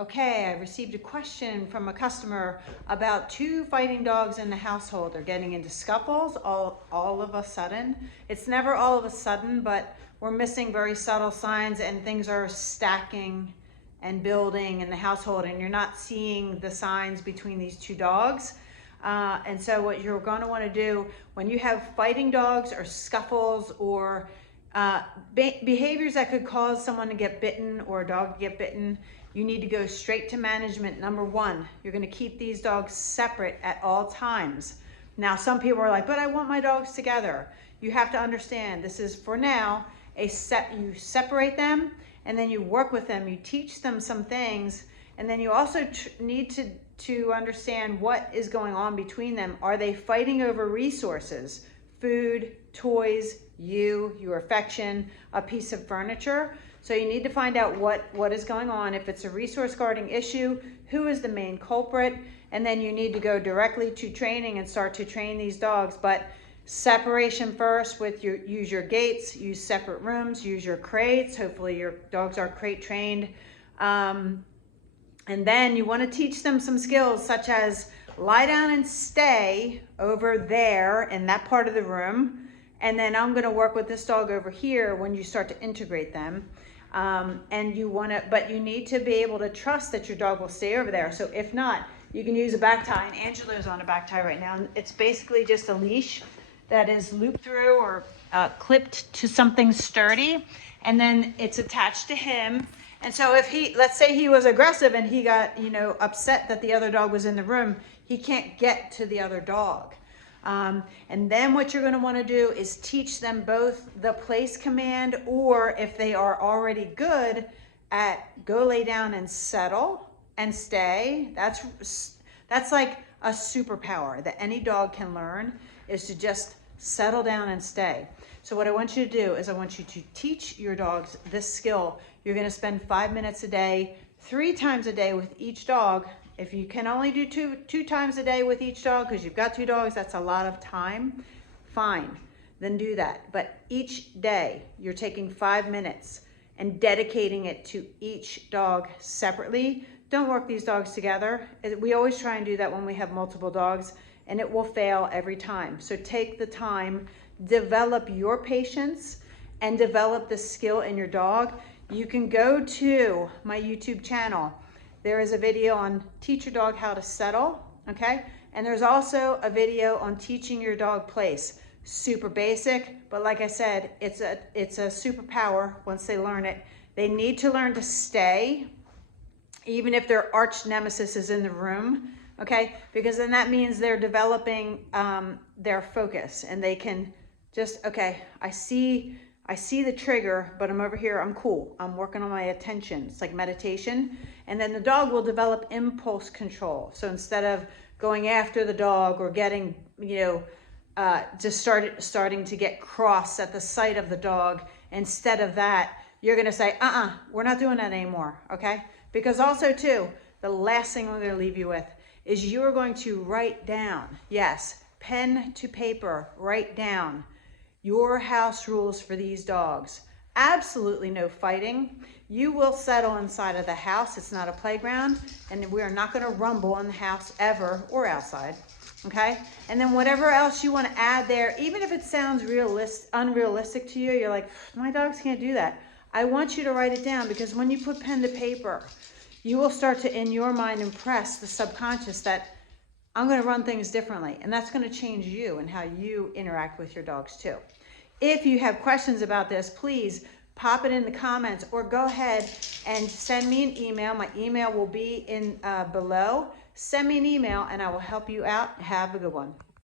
Okay, I received a question from a customer about two fighting dogs in the household. They're getting into scuffles all of a sudden. It's never all of a sudden, but we're missing very subtle signs and things are stacking and building in the household, and you're not seeing the signs between these two dogs. And so what you're going to want to do when you have fighting dogs or scuffles or behaviors that could cause someone to get bitten or a dog to get bitten, you need to go straight to management. Number one, you're going to keep these dogs separate at all times. Now, some people are like, but I want my dogs together. You have to understand, this is for now, you separate them and then you work with them. You teach them some things, and then you also need to understand what is going on between them. Are they fighting over resources? Food, toys, your affection, a piece of furniture? So you need to find out what is going on. If it's a resource guarding issue, who is the main culprit? And then you need to go directly to training and start to train these dogs. But separation first with use your gates, use separate rooms, use your crates. Hopefully your dogs are crate trained. And then you want to teach them some skills such as lie down and stay over there in that part of the room. And then I'm going to work with this dog over here when you start to integrate them. And but you need to be able to trust that your dog will stay over there. So if not, you can use a back tie, and Angelo's on a back tie right now. It's basically just a leash that is looped through or clipped to something sturdy, and then it's attached to him. And so if let's say he was aggressive and he got, upset that the other dog was in the room, he can't get to the other dog. And then what you're going to want to do is teach them both the place command, or if they are already good at go lay down and settle and stay. That's like a superpower that any dog can learn, is to just settle down and stay. So what I want you to do is I want you to teach your dogs this skill. You're going to spend 5 minutes a day, 3 times a day with each dog. If you can only do two times a day with each dog because you've got 2 dogs, that's a lot of time, fine, then do that. But each day you're taking 5 minutes and dedicating it to each dog separately. Don't work these dogs together. We always try and do that when we have multiple dogs, and it will fail every time. So take the time, develop your patience, and develop the skill in your dog. You can go to my YouTube channel. There is a video on teach your dog how to settle, okay? And there's also a video on teaching your dog place. Super basic, but like I said, it's a superpower once they learn it. They need to learn to stay, even if their arch nemesis is in the room, okay? Because then that means they're developing their focus, and they can just, okay, I see the trigger, but I'm over here, I'm cool. I'm working on my attention. It's like meditation. And then the dog will develop impulse control. So instead of going after the dog or getting, just starting to get cross at the sight of the dog, instead of that, you're gonna say, we're not doing that anymore, okay? Because also too, the last thing I'm gonna leave you with is you're going to write down, yes, pen to paper, write down your house rules for these dogs. Absolutely no fighting. You will settle inside of the house. It's not a playground, and we are not going to rumble in the house ever or outside, okay? And then whatever else you want to add there, even if it sounds unrealistic to you, you're like, my dogs can't do that. I want you to write it down, because when you put pen to paper, you will start to, in your mind, impress the subconscious that I'm going to run things differently, and that's going to change you and how you interact with your dogs too. If you have questions about this, please pop it in the comments, or go ahead and send me an email. My email will be in below. Send me an email and I will help you out. Have a good one.